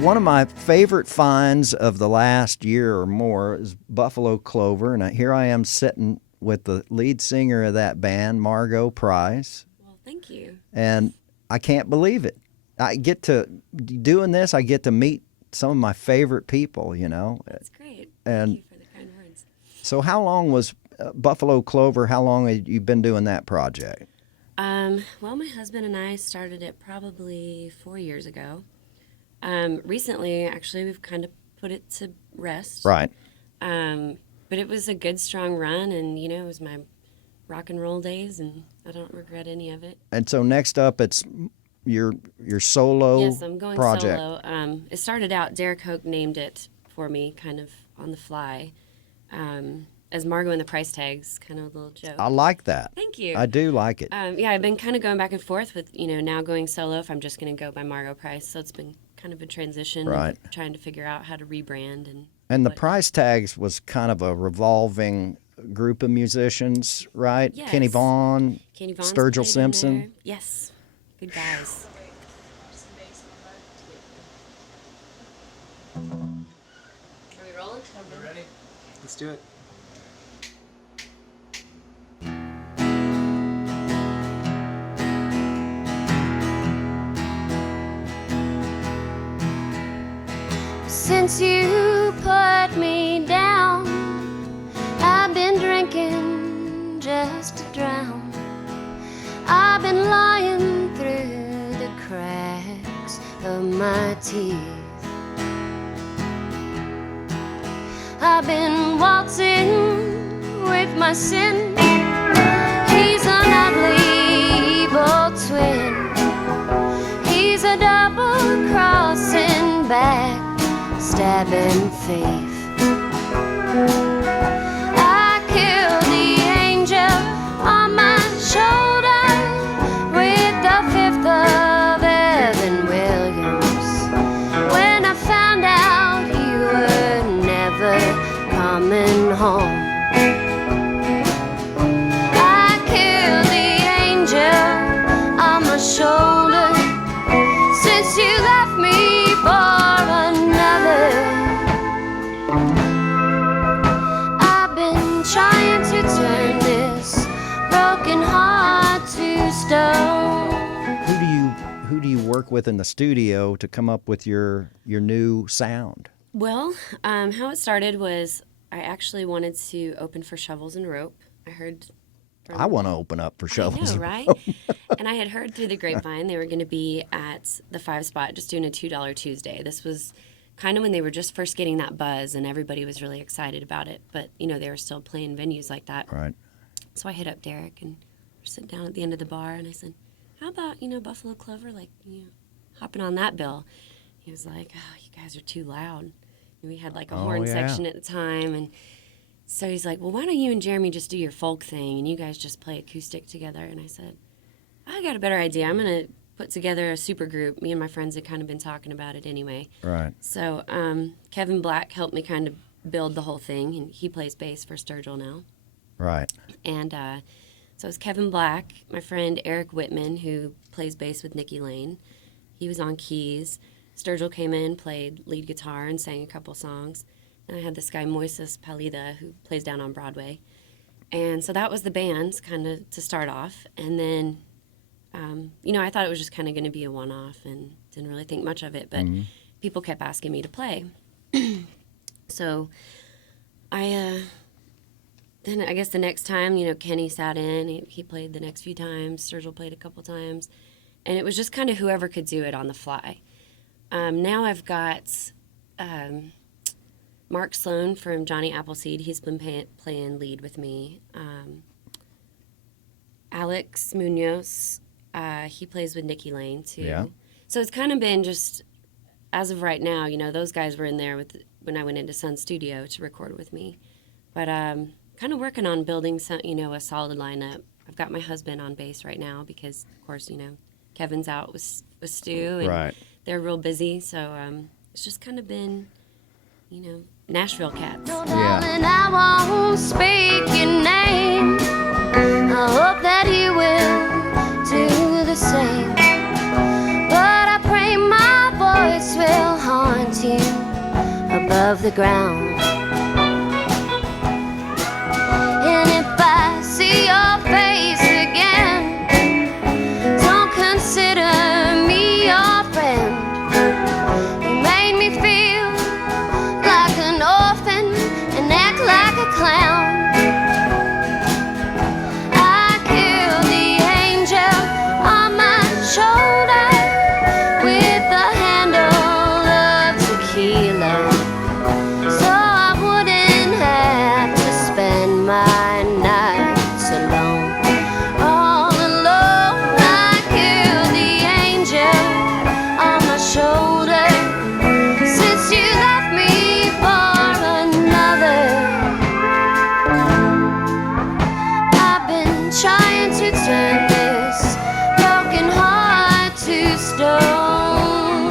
One of my favorite finds of the last year or more is Buffalo Clover, and here I am sitting with the lead singer of that band, Margo Price. Well, thank you. And I can't believe it. I get to, doing this, I get to meet some of my favorite people, you know. That's great. And thank you for the kind words. So how long was Buffalo Clover, how long have you been doing that project? Well, my husband and I started it probably 4 years ago. Recently, actually, we've kind of put it to rest. Right. But it was a good, strong run, and, you know, it was my rock and roll days, and I don't regret any of it. And so next up, it's your solo Yes, I'm going project. solo. It started out, Derek Hoke named it for me, kind of on the fly, as Margo and the Price Tags, kind of a little joke. I like that. Thank you. I do like it. Yeah, I've been kind of going back and forth with, you know, now going solo if I'm just going to go by Margo Price. So it's been kind of a transition. Right. And trying to figure out how to rebrand. And the Price Tags was kind of a revolving group of musicians, right? Yes. Kenny Vaughn's Sturgill played in Simpson. there. Yes. Good guys. Are we rolling? You ready? Let's do it. Since you put me down, I've been drinking just to drown. I've been lying through the cracks of my teeth. I've been waltzing with my sin. He's an ugly evil twin. He's a double-crossing back-stabbing thief. I killed the angel on my shoulder with the 5th of Evan Williams. When I found out you were never coming home, I killed the angel on my shoulder. Since you left me for another, I've been trying to turn this broken heart to stone. Who do you work with in the studio to come up with your new sound? Well, how it started was I actually wanted to open for Shovels and Rope. I heard. I want to open up for Shovels. I know, right? And I had heard through the grapevine they were going to be at the 5 Spot just doing a $2 Tuesday. This was kind of when they were just first getting that buzz and everybody was really excited about it. But, you know, they were still playing venues like that. Right. So I hit up Derek and we're sitting down at the end of the bar and I said, how about, you know, Buffalo Clover, like, you know, hopping on that bill? He was like, oh, you guys are too loud. And we had like a horn section at the time. And so he's like, well, why don't you and Jeremy just do your folk thing and you guys just play acoustic together? And I said, I got a better idea. I'm going to put together a super group. Me and my friends had kind of been talking about it anyway. Right. So Kevin Black helped me kind of build the whole thing, and he plays bass for Sturgill now. Right. And so it's Kevin Black, my friend Eric Whitman, who plays bass with Nikki Lane. He was on keys. Sturgill came in, played lead guitar, and sang a couple songs. And I had this guy, Moises Palida, who plays down on Broadway. And so that was the band, kind of to start off. And then, you know, I thought it was just kind of going to be a one-off and didn't really think much of it. But people kept asking me to play. So then I guess the next time, you know, Kenny sat in. He played the next few times. Sturgill played a couple times. And it was just kind of whoever could do it on the fly. Now I've got Mark Sloan from Johnny Appleseed. He's been playing lead with me. Alex Munoz, he plays with Nikki Lane, too. Yeah. So it's kind of been just, as of right now, you know, those guys were in there when I went into Sun Studio to record with me. But kind of working on building some, you know, a solid lineup. I've got my husband on bass right now because, of course, you know, Kevin's out with Stu, and Right. they're real busy. So it's just kind of been, you know, Nashville cats. No, darling, I won't speak your name. I hope that you will do the same. But I pray my voice will haunt the ground. And if I see your face again, don't consider me your friend. You made me feel like an orphan and act like a clown. I killed the angel on my shoulder with the handle of tequila, so I wouldn't have to spend my nights alone. All alone, I killed the angel on my shoulder. Since you left me for another, I've been trying to turn this broken heart to stone.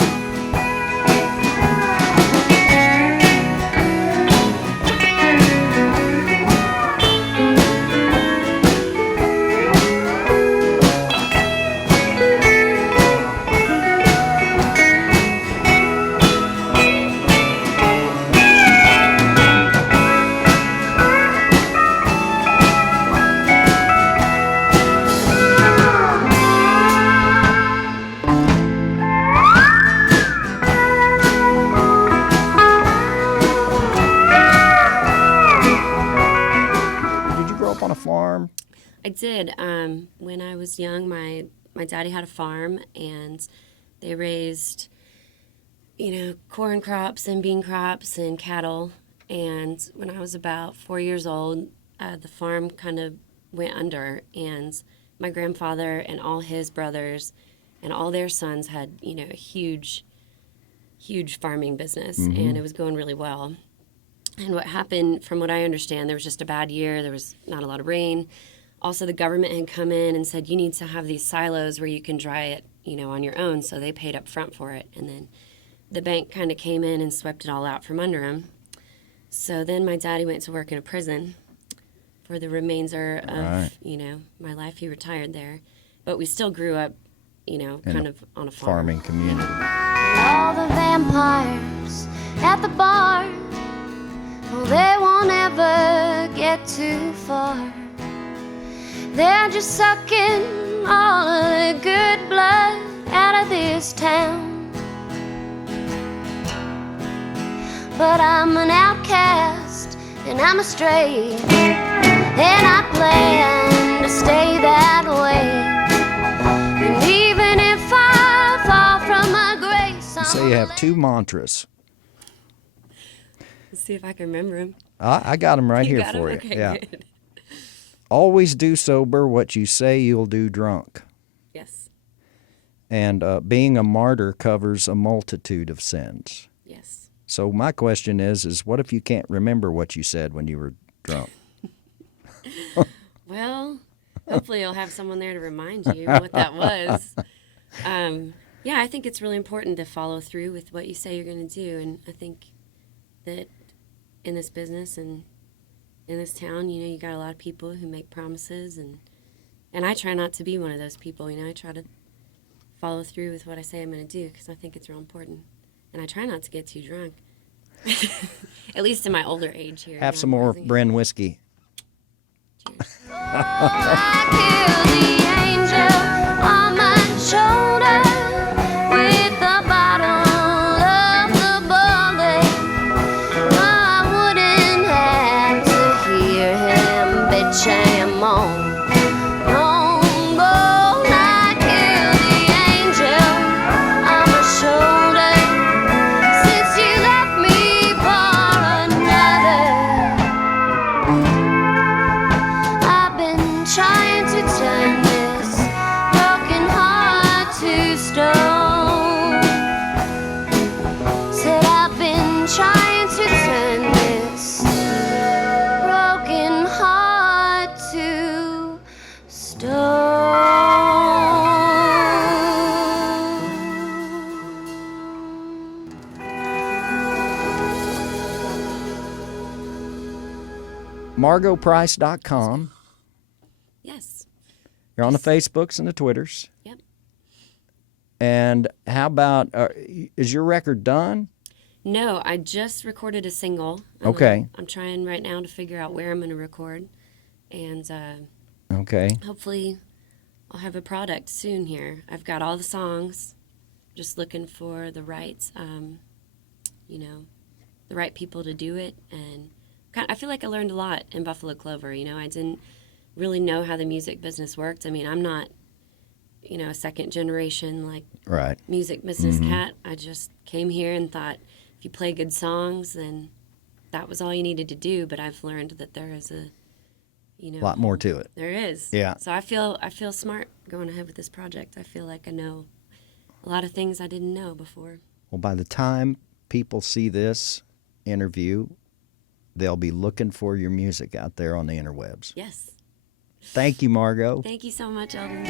Did you grow up on a farm? I did. When I was young, my daddy had a farm, and they raised, corn crops and bean crops and cattle. And when I was about 4 years old, the farm kind of went under, and my grandfather and all his brothers and all their sons had, a huge farming business, and it was going really well. And what happened, from what I understand, there was just a bad year. There was not a lot of rain. Also, the government had come in and said, you need to have these silos where you can dry it, on your own. So they paid up front for it. And then the bank kind of came in and swept it all out from under him. So then my daddy went to work in a prison for the remainder of, my life. He retired there. But we still grew up, kind of on a farm. Farming community. All the vampires at the bar, well, they won't ever get too far. They're just sucking all of the good blood out of this town. But I'm an outcast and I'm a stray, and I plan to stay that way. And even if I fall from my grace, You say you have two mantras. Let's see if I can remember him. I got them right here got for him? you. Okay, Yeah. good. Always do sober what you say you'll do drunk. Yes. And being a martyr covers a multitude of sins. Yes. So my question is what if you can't remember what you said when you were drunk? Well, hopefully you'll have someone there to remind you what that was. Yeah, I think it's really important to follow through with what you say you're going to do. And I think that in this business and in this town, you got a lot of people who make promises. And I try not to be one of those people. I try to follow through with what I say I'm going to do because I think it's real important. And I try not to get too drunk. At least in my older age here. Have some more Bren whiskey. Cheers. I killed the angel on my shoulder with the bottle of the bullet. I wouldn't have to hear him bitch and moan. No, no, I killed the angel on my shoulder. Since you left me for another, I've been trying to turn this broken heart to stone. Said I've been trying to turn this broken heart to stone. MargoPrice.com. Yes. You're on the Facebooks and the Twitters. Yep. And how about, is your record done? No, I just recorded a single. Okay. I'm trying right now to figure out where I'm going to record. And Okay. hopefully I'll have a product soon here. I've got all the songs. Just looking for the right, the right people to do it. And I feel like I learned a lot in Buffalo Clover. I didn't really know how the music business worked. I mean, I'm not, a second generation Right. music business cat. I just came here and thought if you play good songs, then that was all you needed to do. But I've learned that there is a lot more to it. There is. Yeah. So I feel smart going ahead with this project. I feel like I know a lot of things I didn't know before. Well, by the time people see this interview, they'll be looking for your music out there on the interwebs. Yes. Thank you, Margo. Thank you so much, Eldon.